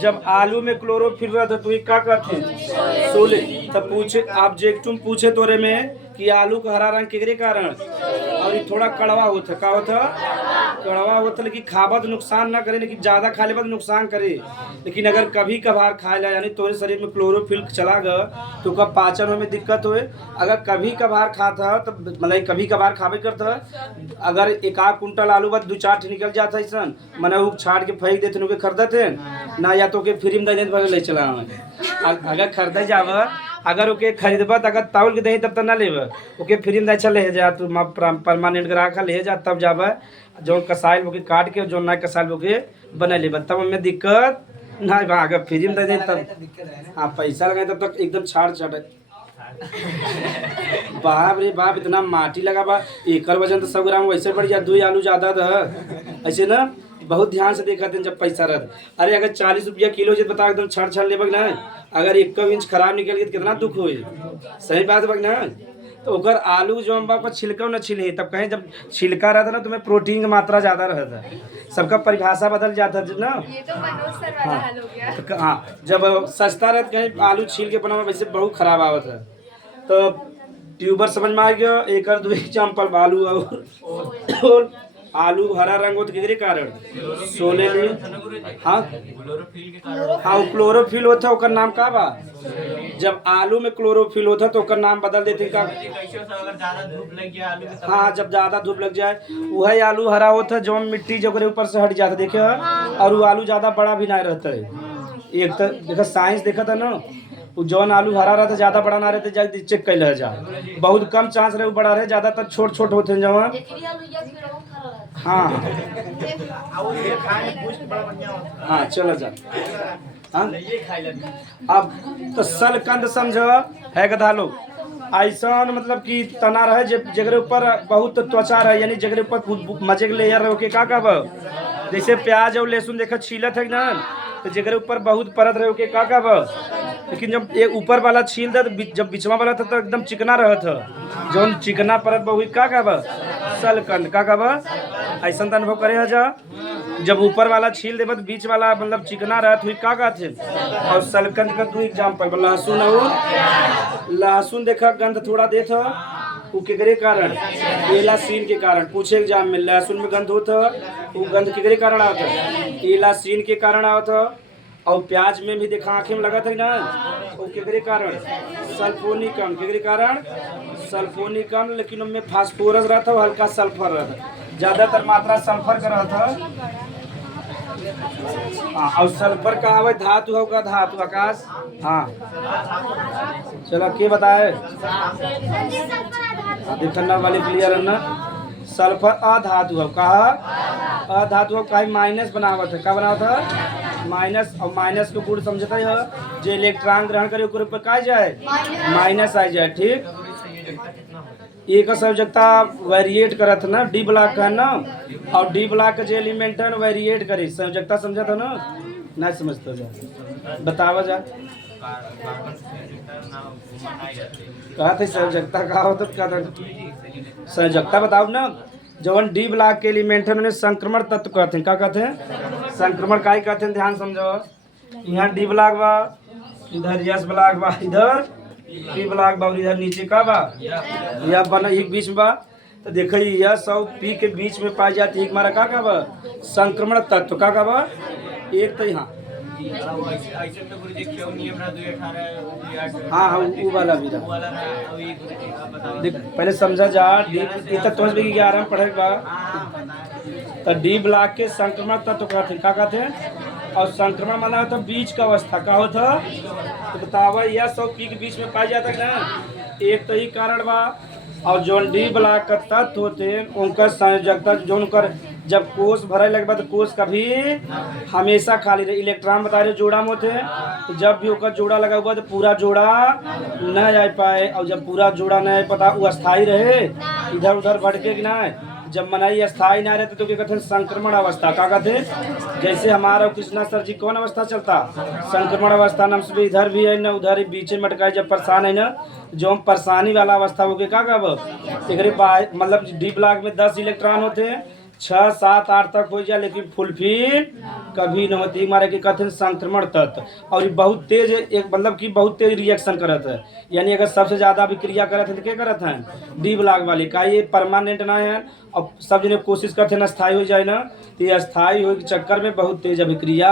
जब आलू में क्लोरोफिल रहता तो ये क्या कहते हैं सोले। तब पूछे ऑब्जेक्टिव पूछे तोरे में कि आलू का हरा रंग केकरे कारण और ये थोड़ा कड़वा होता का होता कड़वा होता लेकिन खाबा तो नुकसान ना करे लेकिन ज़्यादा खा ले तो नुकसान करे। लेकिन अगर कभी कभार खा ले यानी तोरे शरीर में क्लोरोफिल चला गया तो का पाचन में दिक्कत होए। अगर कभी कभार खाता तो मतलब कभी कभार खावे करता अगर एक आध कुंटल आलू बस 2-4 निकल जाता ऐसा मैंने वो छाट के फेंक देते खरीदते ना या तो के फ्री में दे ले चला। अगर खरीदा जावा अगर ओके खरीदबा तो अगर तौल के दही तब तो ना लेब, ओके फ्री में अच्छा ले जा तू परमानेंट ग्राहक ले जा, तब जाब जो कसाइल ओके काट के जो ना कसाइल ओके बना लेब, तब हमें दिक्कत ना बा। अगर फ्री में दे तब हाँ पैसा लगाए तब तक एकदम छाड़ छाड़ बाप रे बाप इतना माटी लगा बा, एकर वजन तो 100 ग्राम वैसे बढ़ जा, 2 आलू ज्यादा था ऐसे ना। बहुत ध्यान से देखा थे जब पैसा रहत। अरे अगर 40 रुपया किलो जे बता एकदम छाड़ छाड़ लेबक ना, अगर 1 इंच खराब निकल गई तो कितना दुख होई। सही बात बक ना। तो ओकर आलू जो हम पर छिलका न छिले, तब कहें जब छिलका रहता ना तुम्हें प्रोटीन की मात्रा ज़्यादा रहता, सबका परिभाषा बदल जाता है ना। ये तो मनोज सर वाला हाल हो गया। तो हाँ जब सस्ता रहता कहीं आलू छील के बनावा वैसे बहुत खराब आवत है। तो ट्यूबर समझ में आ गया। एक और 2 एग्जाम्पल आलू और आलू हरा रंग हो तो किसके कारण सोले में हाँ हाँ क्लोरोफिल होता है, ओकर नाम का बा। जब आलू में क्लोरोफिल होता तो ओकर नाम बदल देते का। हाँ जब ज्यादा धूप लग जाए वही आलू हरा होता है, जो मिट्टी जो ऊपर से हट जाता देखिए, और वो आलू ज्यादा बड़ा भी नहीं रहता है। एक तो देखा साइंस देखा था ना, जौन आलू हरा रहता ज्यादा बड़ा ना रहता, जल्दी चेक कर ले जा, बहुत कम चांस रहे वो बड़ा रहे, ज्यादातर छोट छोट होते हैं जवान। हाँ हाँ चलो जा। हाँ अब तो सलकंद समझ है गधा लोग ऐसा मतलब कि तना रहे जगरे ऊपर बहुत त्वचा रहे, यानी जगरे ऊपर मजे के लेयर रहे का कब जैसे प्याज और लहसुन देखा छीलत है ना, तो जगरे ऊपर बहुत परत रहे के का कब। लेकिन जब ये ऊपर वाला छील दे तो जब बिचवा वाला था तो एकदम चिकना रहा था, जो चिकना परत बहु का कब सलकंद का कब। ऐसा तो अनुभव करे जा जब ऊपर वाला छील दे तो बीच वाला मतलब चिकना रहत हुई का थे। और सलकंद का 2 एग्जाम्पल लहसुन और लहसुन देखा गंध थोड़ा देत वो केकरे कारण एला सीन के कारण पूछे एग्जाम में लहसुन में गंध होता वो गंध केकरे कारण आता एला सीन के कारण आता। और प्याज में भी देखा आँखें में लगा था ना वो केकरे कारण सल्फोनिकम केकरे कारण सल्फोनिकम, लेकिन उनमें फास्फोरस रहता है हल्का सल्फर रहता, ज्यादातर मात्रा सल्फर का रहता। हाँ और सल्फर का आवे धातु होगा धातु आकाश। हाँ चलो के बताए देखना वाले क्लियर है ना। सल्फर अधातु है कहा अधातु है कहीं माइनस बनावत है का बनावत है माइनस, और माइनस को गुण समझता है जो इलेक्ट्रॉन ग्रहण करे ऊपर पर का जाए माइनस आ जाए। ठीक एक संयोजकता वेरिएट करत ना डी ब्लॉक का ना, और डी ब्लॉक का जो एलिमेंट है वेरिएट करे संयोजकता समझा था ना नहीं समझता जा बतावा जा कहा थे संयोजकता का हो तो क्या था संयोजकता बताओ ना। जवन डी ब्लॉक के एलिमेंट है उन्हें संक्रमण तत्व कहते हैं, क्या कहते हैं संक्रमण का ही कहते हैं। ध्यान समझो यहाँ डी ब्लॉक बा इधर यस ब्लॉक बा इधर पी ब्लॉक बा और इधर नीचे का बा यह बना एक बीच में बा। तो देखो यस और पी के बीच में पाई जाती है हमारा का बा संक्रमण तत्व का बा। एक तो यहाँ हाँ हाँ वो वाला भी रहा देख पहले समझा जा डी तो 11 में पढ़ेगा तो डी ब्लॉक के संक्रमण तत्व कहते का कहते हैं। और संक्रमण माना होता बीच का अवस्था का होता तो बतावा यह सब पी के बीच में पाया जाता है ना एक तो ही कारण बा। और जो डी ब्लॉक का तत्व होते हैं उनका संयोजकता जो उनकर जब कोष भरे लगे बाद कोष कभी हमेशा खाली रहे इलेक्ट्रॉन बता रहे जोड़ा में होते हैं तो जब भी उसका जोड़ा लगा हुआ तो पूरा जोड़ा न आ पाए, और जब पूरा जोड़ा न आ पता वो अस्थाई रहे इधर उधर भटके कि ना। जब मनाई अस्थाई ना रहते तो क्या कहते हैं संक्रमण अवस्था का कहते हैं। जैसे हमारा कृष्णा सर जी कौन अवस्था चलता संक्रमण अवस्था नाम से इधर भी है ना उधर ही बीच में मटका जब परेशान है ना जो हम परेशानी वाला अवस्था हो गया क्या कब एक मतलब डी ब्लॉक में 10 इलेक्ट्रॉन होते हैं 6, 7, 8 तक हो जाए लेकिन फुलफिल कभी न होती हमारे के कहते हैं संक्रमण तत्व। और ये बहुत तेज एक मतलब कि बहुत तेज रिएक्शन करत है, यानी अगर सबसे ज़्यादा अभिक्रिया करत है तो क्या करत हैं डी ब्लॉक वाली का ये परमानेंट ना है। अब सब जने कोशिश करते हैं अस्थायी हो जाए ना तो ये अस्थायी हो के चक्कर में बहुत तेज अभिक्रिया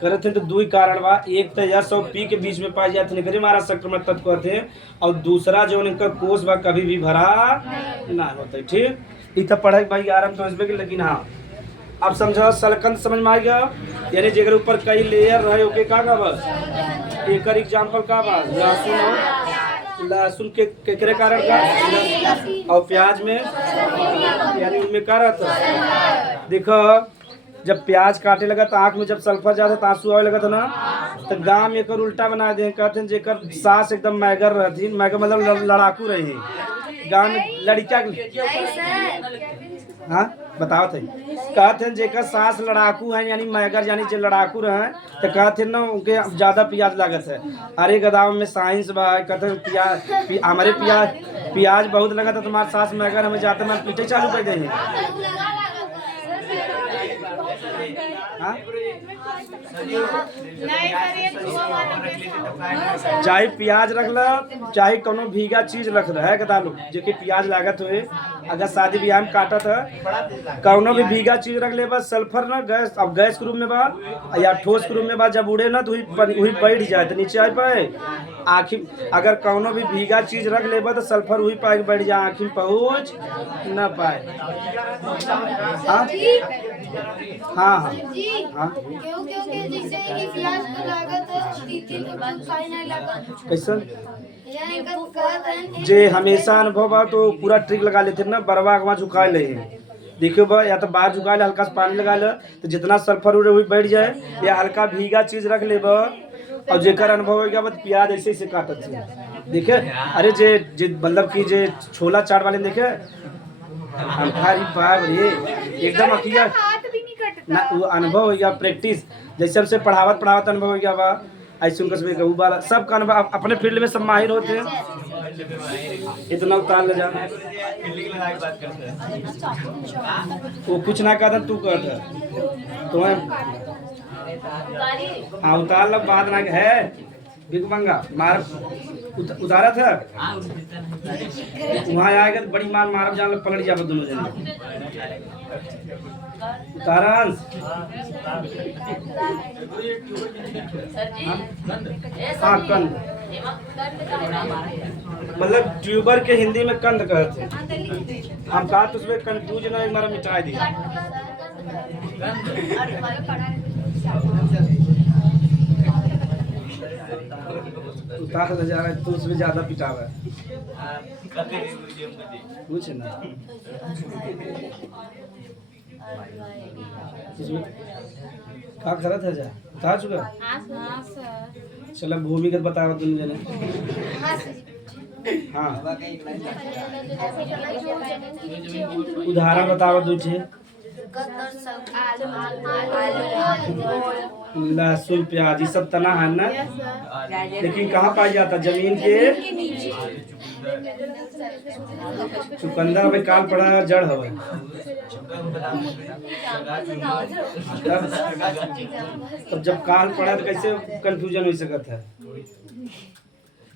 करते हैं। तो 2 कारण बा एक तो यस और पी के बीच में पाए जाते हैं हमारा संक्रमण तत्व कहते हैं, और दूसरा जो उनका कोष बा कभी भी भरा ना होता है। ठीक इतना पढ़ाई भाई आराम समझ में लेकिन हाँ अब समझो सलकंद समझ में आ गया यानी जगह ऊपर कई लेयर रहे ओके का बस एकर एग्जाम्पल का बा लहसुन और लहसुन के केकरे कारण का और प्याज में यानी उनमें का रहता देखो जब प्याज काटे लगा तो आँख में जब सल्फर जाता तो आंसू आवे लगा था ना तो गाँव में एकर उल्टा बना दे कहते हैं जेकर सास एकदम मैगर रहती मैगर मतलब लड़ाकू रही गाँव में लड़का हाँ बताओ थे कहते हैं जेकर सास लड़ाकू है यानी मैगर यानी जो लड़ाकू रहे तो कहते हैं ना उनके ज़्यादा प्याज लागत है। अरे गदाव में साइंस बा कहते हैं प्याज हमारे प्याज बहुत लगा था तुम्हारे सास मैगर हमें जाते मैं पीछे चालू कर देंगे। हाँ? चाहे प्याज रख ला चाहे कोनो भीगा चीज रख रहा है कदा लोग जो कि प्याज लागत हुए अगर शादी ब्याह में काटा था कोनो भी भीगा चीज रख ले बस सल्फर ना गैस अब गैस के रूप में बा या ठोस के रूप में बा जब उड़े ना तो वही बैठ जाए तो नीचे आ पाए आखिर अगर कोनो भी भीगा चीज रख ले तो सल्फर वही पाए बैठ जाए आखिर पहुँच न पाए। हाँ हाँ हाँ हाँ कैसा जे हमेशा अनुभव बा तो पूरा ट्रिक लगा लेते ना बरवा वहाँ झुका ले देखियो बा या तो बाहर झुका ले हल्का सा पानी लगा ले तो जितना सल्फर उड़े हुई बैठ जाए या हल्का भीगा चीज रख ले बा और जेकर अनुभव हो गया बस प्याज ऐसे ऐसे काटत देखे अरे जे मतलब कि जे छोला चाट वाले देखे हमारी बाप रे एकदम अकिया ना वो अनुभव हो गया प्रैक्टिस जैसे हमसे पढ़ावत अनुभव हो गया बा ऐसे उनका सब वाला सब का अनुभव अपने फील्ड में सब माहिर होते हैं इतना उतार ले जाना वो कुछ ना कहता तू कहता तुम्हें हाँ उतार लो बात ना है बिग मंगा मार उतारा था वहाँ आएगा तो बड़ी मार मार जान पकड़ जा दोनों जने उतारन हाँ कंद मतलब ट्यूबर के हिंदी में कंद कहते हैं हम कहा तो उसमें कंफ्यूज ना एक बार मिटा दिया उतार जा रहा है तो उसमें ज्यादा पिटावा है कुछ ना क्या करा था जा उतार चुका चलो भूमिगत बताओ तुम जने हाँ उदाहरण बताओ दूसरे लहसुन प्याज ये सब तना है ना लेकिन कहाँ पाया जाता जमीन के चुकंदर में काल पड़ा जड़ हवा तब जब काल पड़ा तो कैसे कंफ्यूजन हो सकता है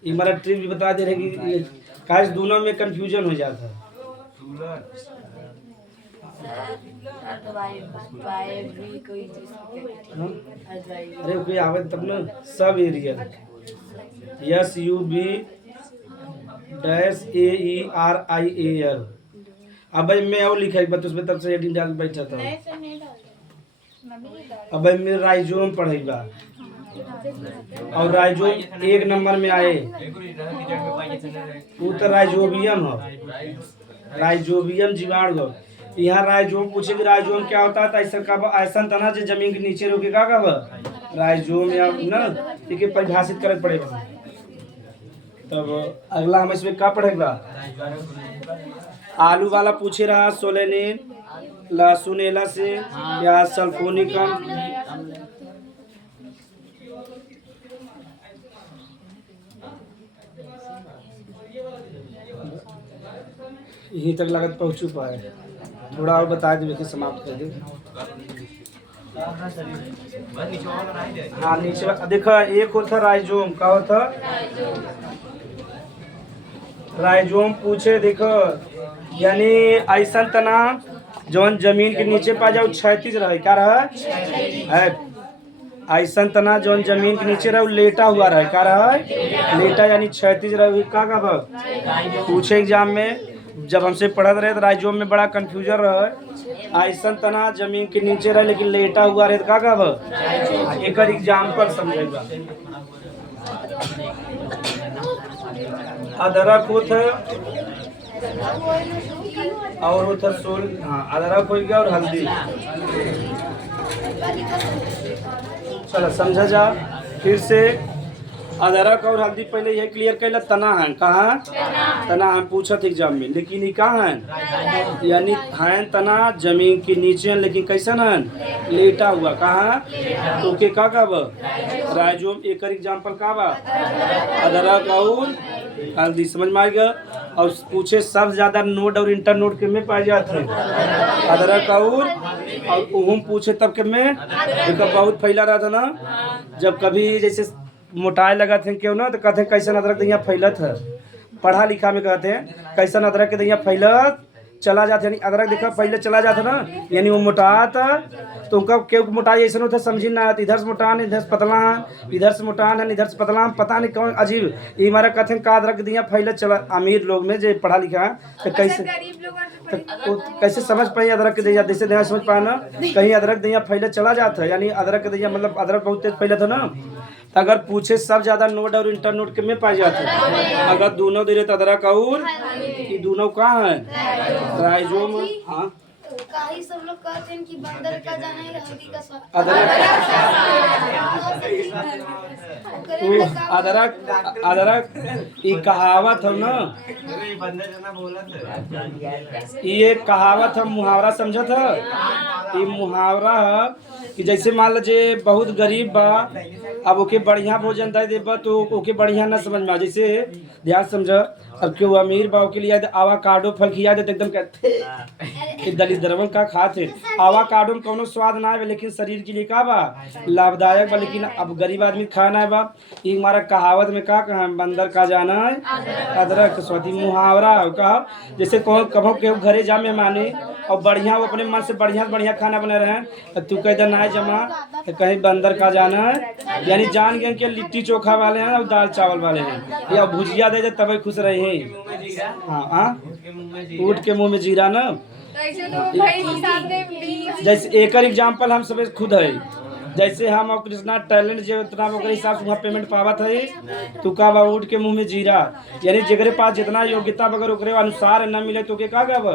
ये हमारा ट्रिक भी बता दे रहे कि काश दोनों में कंफ्यूजन हो जाता है अरे कोई आवे तब ना सब एरिया SUB-AERIAL अब मैं और लिखा है उसमें तब से एडिंग डाल बैठा था अब मैं राइजोम पढ़ेगा और राइजोम एक नंबर में आए वो तो राइजोबियम है राइजोबियम जीवाणु यहाँ राइजोम पूछे कि राइजोम क्या होता है तो ऐसा कब ऐसा तना जो जमीन के नीचे रुकेगा कब राइजोम या ना ठीक है परिभाषित करना पड़ेगा तब अगला हम इसमें क्या पढ़ेगा आलू वाला पूछे रहा सोलेनिन लहसुन एला से या सल्फोनिकम यहीं तक लागत पहुँच चुका है थोड़ा और बता दे कि समाप्त कर दे हाँ नीचे देखो एक होता राइजोम का होता राइजोम पूछे देखो यानी ऐसा तना जौन जमीन के नीचे पा जाओ क्षैतिज रहे क्या रहा है ऐसा तना जौन जमीन के नीचे रहे लेटा हुआ रहे क्या रहा है लेटा यानी क्षैतिज रहे का पूछे एग्जाम में जब हमसे पढ़त रहे तो राइजोम में बड़ा कंफ्यूजन रहा ऐसा तना जमीन के नीचे रहे लेकिन लेटा हुआ रहे का एक एग्जाम्पल समझेगा अदरक होता और होता सोल। हाँ, अदरक हो गया और हल्दी। चलो समझा जा फिर से। अदरक और हल्दी पहले ये क्लियर कैला तना है कहाँ तना है पूछत एग्जाम में, लेकिन ये कहाँ है यानी है तना जमीन के नीचे, लेकिन कैसन है लेटा हुआ कहाँ तो के का राइजोम। एक एग्जाम्पल का बा अदरक और हल्दी। समझ में आ गया। और पूछे सबसे ज्यादा नोड और इंटर नोड के में पाए जाते हैं अदरक और उहुम पूछे तब के में बहुत फैला रहा था ना। जब कभी जैसे मोटाई लगा थे क्यों ना तो कहते हैं कैसन अदरक दहिया फैलत है। पढ़ा लिखा में कहते हैं कैसन अदरक के दहिया फैलत चला जाता, यानी अदरक देखा पहले चला जाता ना, यानी वो मोटाता तो उनका क्यों मोटाई ऐसा होता समझी ना आता। इधर से मोटान इधर से पतला है, इधर से मोटान है इधर से पतला है, पता नहीं कौन अजीब। ये हमारा कथन का अदरक दिया फैलत चला। अमीर लोग में जो पढ़ा लिखा है तो कैसे समझ पाए अदरक के दिया, जैसे दिया समझ पाए ना कहीं अदरक दिया फैलत चला जाता है, यानी अदरक के दिया मतलब अदरक बहुत तेज फैलत है ना। अगर पूछे सब ज्यादा नोड और इंटर नोड के में पाए जाते हैं। अगर दोनों दे रहे तो अदरक और ये दोनों कहाँ है राइजोम। हाँ काहे सब लोग कहते हैं कि बंदर का जाना है हल्दी का स्वाद। अदरक अदरक ये कहावत है ना, ये कहावत है मुहावरा समझत है। ये मुहावरा है कि जैसे मान लीजिए बहुत गरीब बा, अब ओके बढ़िया भोजन दे देबा तो ओके बढ़िया ना समझ में आ। जैसे ध्यान समझ, अब क्यों अमीर बा के लिए आवाकाडो फल खिया दे तो एकदम कहते दलित दरवन का खाते। आवाकाडो में कोनो स्वाद ना है लेकिन शरीर के लिए का बा लाभदायक बा, लेकिन अब गरीब आदमी खाना है बा। ये हमारा कहावत में का कहा बंदर का जाना है अदरक स्वाति मुहावरा कहा। जैसे कहो के घरे जा मेहमाने और बढ़िया वो अपने मन से बढ़िया खाना बना रहे हैं, तू कह ना जमा तो कहीं बंदर का जाना है, यानी जान गए कि लिट्टी चोखा वाले हैं और दाल चावल वाले हैं या भुजिया दे दे तभी खुश रहे हैं। हाँ ऊँट के मुंह में जीरा ना। जैसे एक एग्जाम्पल हम सब खुद है, जैसे हम और कृष्णा टैलेंट जो उतना ओकर हिसाब से वहाँ पेमेंट पावत है तो का बा ऊँट के मुंह में जीरा, यानी जेकरे पास जितना योग्यता अगर ओकरे अनुसार न मिले तो के का गब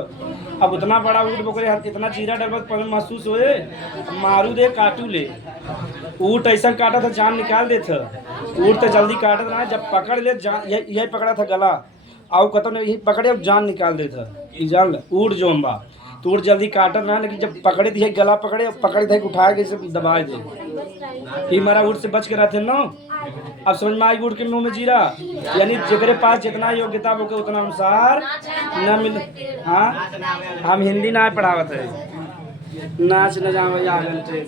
अब उतना बड़ा ऊँट ओकरे इतना जीरा डलबत पर महसूस होए मारू दे काटू ले। ऊँट ऐसा काटा था जान निकाल दे था, ऊँट तो जल्दी काटा था ना, जब पकड़ ले जान यही पकड़ा था गला आओ कतौ यही पकड़े अब जान निकाल दे था। जान ऊँट जो बा तो ऊँट जल्दी काटत ना, लेकिन जब पकड़े दिए गला पकड़े थे उठा के दबा दे ही हमारा ऊँट से बच के रहते ना। अब समझ में आई ऊँट के मुंह में जीरा, यानी जेकरे पास जितना योग्यता होके उतना अनुसार न मिले। हाँ हम हिंदी ना पढ़ावत है नाच न जावे आंगन से।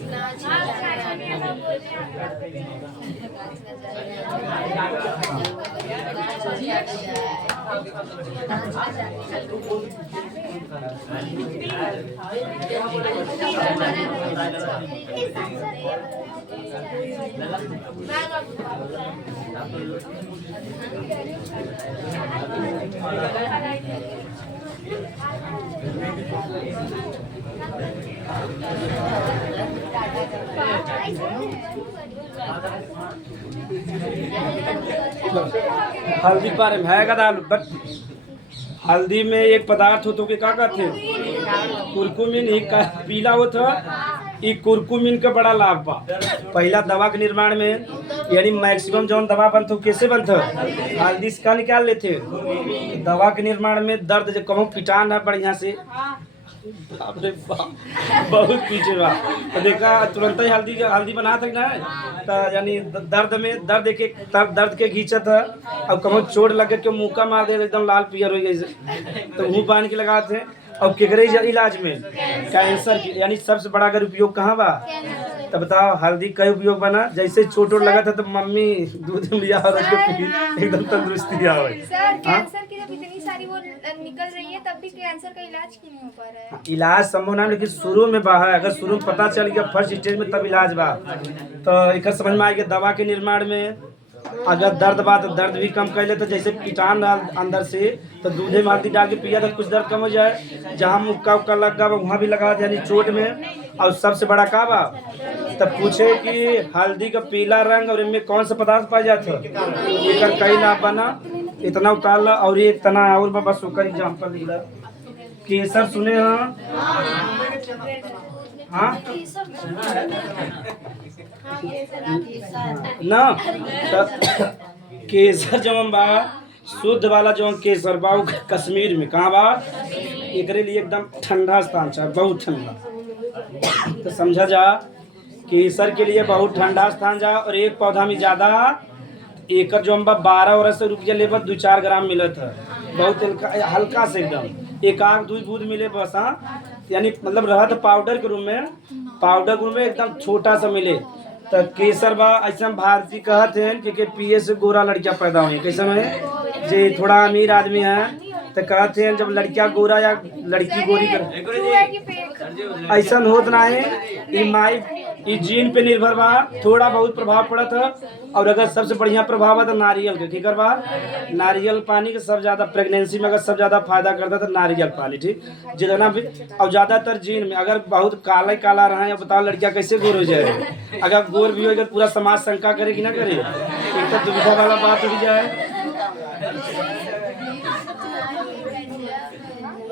हल्दी बारे में है का बट हल्दी में एक पदार्थ हो तो के का कहते हैं कुरकुमिन। एक पीला होता ये कुरकुमिन का बड़ा लाभ बा। पहला दवा के निर्माण में यानी मैक्सिमम जौन दवा बनता हो कैसे बनता हल्दी से का निकाल लेते दवा के निर्माण में। दर्द जो कहूँ पिटान है बढ़िया से बाप रे बाप बहुत पीछे बा तो देखा तुरंत ही हल्दी बना था ना तो यानी दर्द के घींचत है। अब कहूँ चोट लगे के मुँह का मार दे एकदम लाल पियर हो गई तो मुँह बांध के लगाते हैं। अब केकरे इलाज में कैंसर की यानी सबसे बड़ा अगर उपयोग कहाँ बा तो बताओ हल्दी का उपयोग बना। जैसे चोट लगा था तो मम्मी दूध लिया और एकदम तंदुरुस्ती आ गई। कैंसर की जब इतनी सारी वो निकल रही है तब भी कैंसर का इलाज क्यों नहीं हो पा रहा है? इलाज संभव ना, लेकिन शुरू में बा है। अगर शुरू में पता चल गया फर्स्ट स्टेज में तब इलाज बा तो एक समझ में आएगा। दवा के निर्माण में अगर दर्द बा तो दर्द भी कम कर ले, तो जैसे कीटाणु अंदर से तो दूधे में हल्दी डाल के पिया तो कुछ दर्द कम हो जाए। जहाँ मुक्का उक्का लग गया वहाँ भी लगा यानी चोट में। और सबसे बड़ा का बा तब पूछे कि हल्दी का पीला रंग और इनमें कौन सा पदार्थ पाया जाता है, एक कई ना बना इतना उतार ला। और एक तना और बाबा सुकर एग्जाम्पल लिखला केसर सुने हाँ हाँ ना केसर जवन बा शुद्ध वाला जवन केसर बा उ कश्मीर में कहाँ बा, एकरे लिए एकदम ठंडा स्थान चाहिए, बहुत ठंडा। तो समझा जा केसर के लिए बहुत ठंडा स्थान जा। और एक पौधा में ज्यादा एकर जो हम 12 वर्ष से रुपया लेबर 2-4 ग्राम मिलत है, बहुत हल्का से एकदम एक आग 2 बूंद मिले बस। हाँ यानी मतलब रहा तो पाउडर के रूम में, पाउडर के रूम में एकदम छोटा सा मिले। तो केसर बा ऐसा भारतीय कहते हैं कि पिए से गोरा लड़कियां पैदा हुई। कैसे में जे थोड़ा अमीर आदमी है तो कहते हैं जब लड़कियां गोरा या लड़की गोरी कर ऐसा होत ना है, ई जीन पे निर्भर बा, थोड़ा बहुत प्रभाव पड़त है। और अगर सबसे बढ़िया प्रभाव है तो नारियल के, ठीक बा नारियल पानी के सब ज्यादा प्रेगनेंसी में अगर सब ज्यादा फायदा करता तो नारियल पानी, ठीक जितना भी। और ज्यादातर जीन में अगर बहुत काला काला रहा है, बताओ लड़कियां कैसे गोर हो जाए। अगर गोर भी हो अगर पूरा समाज शंका करे कि ना करे, एक तो दुविधा वाला बात हो जाए।